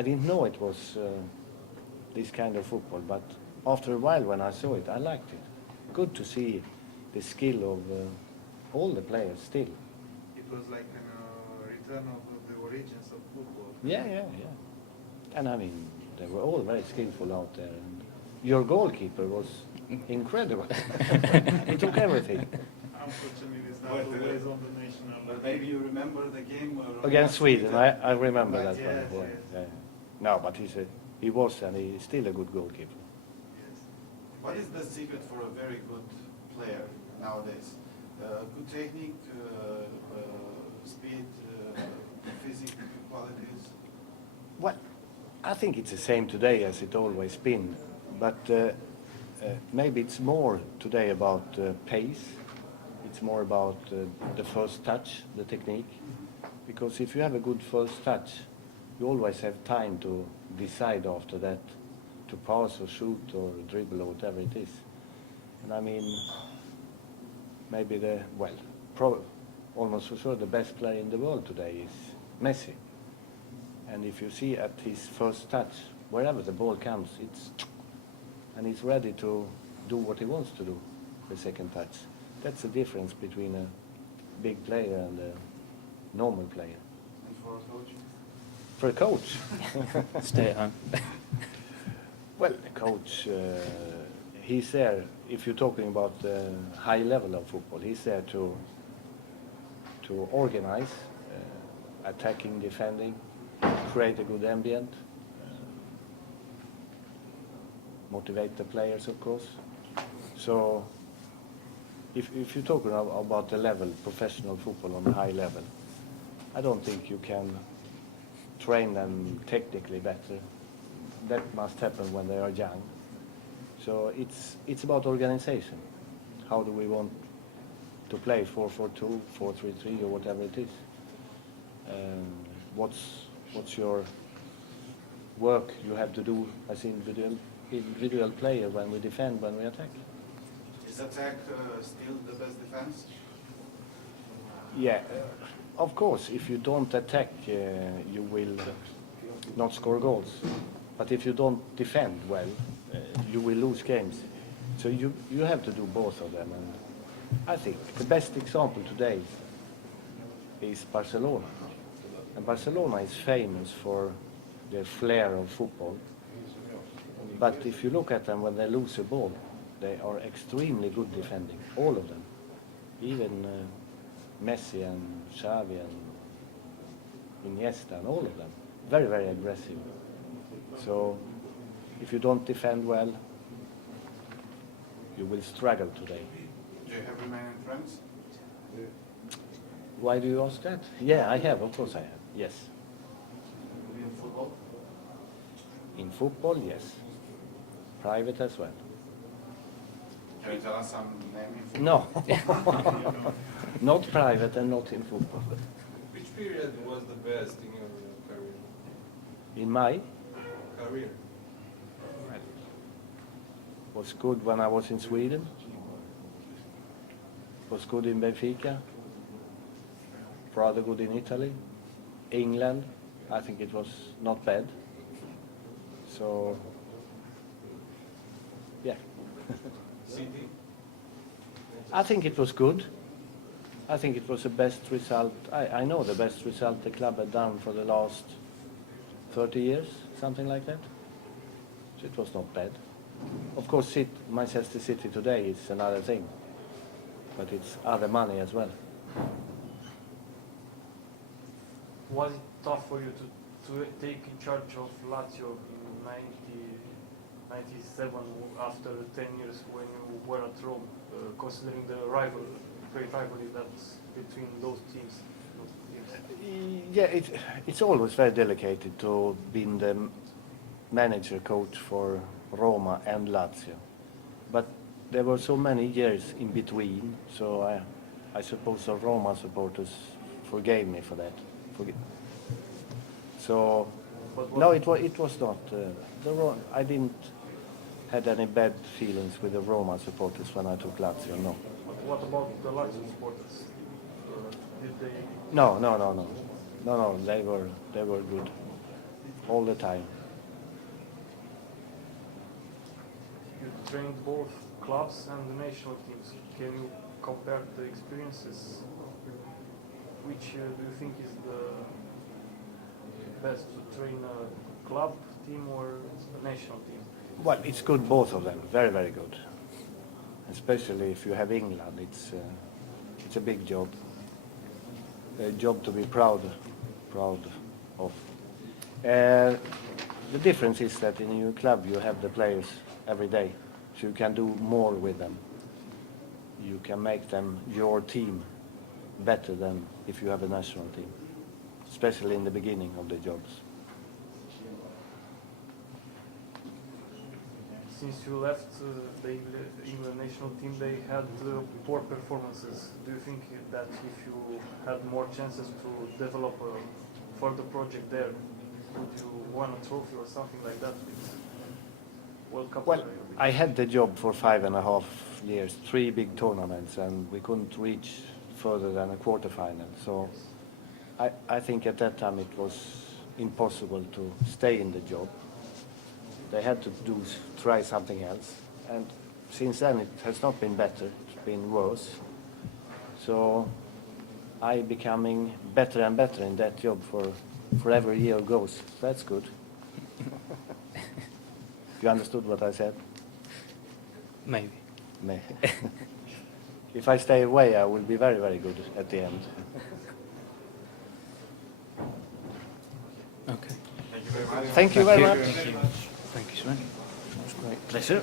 I didn't know it was this kind of football, but after a while when I saw it, I liked it. Good to see the skill of all the players still. It was like a return of the origins of football. Yeah. And I mean, they were all very skillful out there. And your goalkeeper was incredible. He took everything. Unfortunately, it's not always on the national. But maybe you remember the game Against Sweden, I remember Right, that one. yes. Yeah. No, but he was and he's still a good goalkeeper. Yes. What is the secret for a very good player nowadays? Good technique, speed, physical qualities? Well, I think it's the same today as it always been, but maybe it's more today about pace. It's more about the first touch, the technique. Because if you have a good first touch, you always have time to decide after that to pass or shoot or dribble or whatever it is. And I mean, maybe almost for sure the best player in the world today is Messi. And if you see at his first touch, wherever the ball comes, and he's ready to do what he wants to do, the second touch. That's the difference between a big player and a normal player. And for a coach? For a coach? Stay at home. Well, the coach, he's there, if you're talking about the high level of football, he's there to organize, attacking, defending, create a good ambient, motivate the players, of course. So, if you're talking about the level, professional football on a high level, I don't think you can train them technically better. That must happen when they are young. So it's about organization. How do we want to play 4-4-2, 4-3-3, or whatever it is? What's your work you have to do as individual player when we defend, when we attack? Is attack still the best defense? Yeah, of course, if you don't attack, you will not score goals. But if you don't defend well, you will lose games. So you have to do both of them. And I think the best example today is Barcelona. And Barcelona is famous for their flair of football. But if you look at them when they lose a ball, they are extremely good defending, all of them. Even Messi and Xavi and Iniesta and all of them. Very, very aggressive. So if you don't defend well, you will struggle today. Do you have Romanian friends? Why do you ask that? Yeah, I have, of course I have, yes. In football? In football, yes. Private as well. Can you tell us some name in football? No, not private and not in football. Which period was the best in your career? In my, Career. was good when I was in Sweden. Was good in Benfica. Rather good in Italy. England, I think it was not bad. So, yeah. City. I think it was good. I think it was the best result. I know the best result the club had done for the last 30 years, something like that. So it was not bad. Of course, Manchester City today is another thing, but it's other money as well. Was it tough for you to take in charge of Lazio in 97 after 10 years when you were at Rome, considering the great rivalry that's between those teams? Yeah, it's always very delicate to be the manager coach for Roma and Lazio. But there were so many years in between, so I suppose the Roma supporters forgave me for that. So, no, it was not. I didn't had any bad feelings with the Roma supporters when I took Lazio, no. What about the Lazio supporters? Did they? No, they were good. all the time. You trained both clubs and the national teams. Can you compare the experiences? Which do you think is the best to train a club team or a national team? Well, it's good, both of them. Very, very good. Especially if you have England, it's a big job. A job to be proud of. The difference is that in your club you have the players every day, so you can do more with them. You can make them your team better than if you have a national team, especially in the beginning of the jobs. Since you left the England national team, they had poor performances. Do you think that if you had more chances to develop a further project there, would you win a trophy or something like that with World Cup? Well, I had the job for 5.5 years, 3 big tournaments, and we couldn't reach further than a quarterfinal. So I think at that time it was impossible to stay in the job. They had to try something else, and since then it has not been better, it's been worse. So I becoming better and better in that job for every year goes. That's good. You understood what I said? Maybe. If I stay away, I will be very, very good at the end. Okay. Thank you very much. Thank you very much. Thank you, Sven. That was great. Pleasure.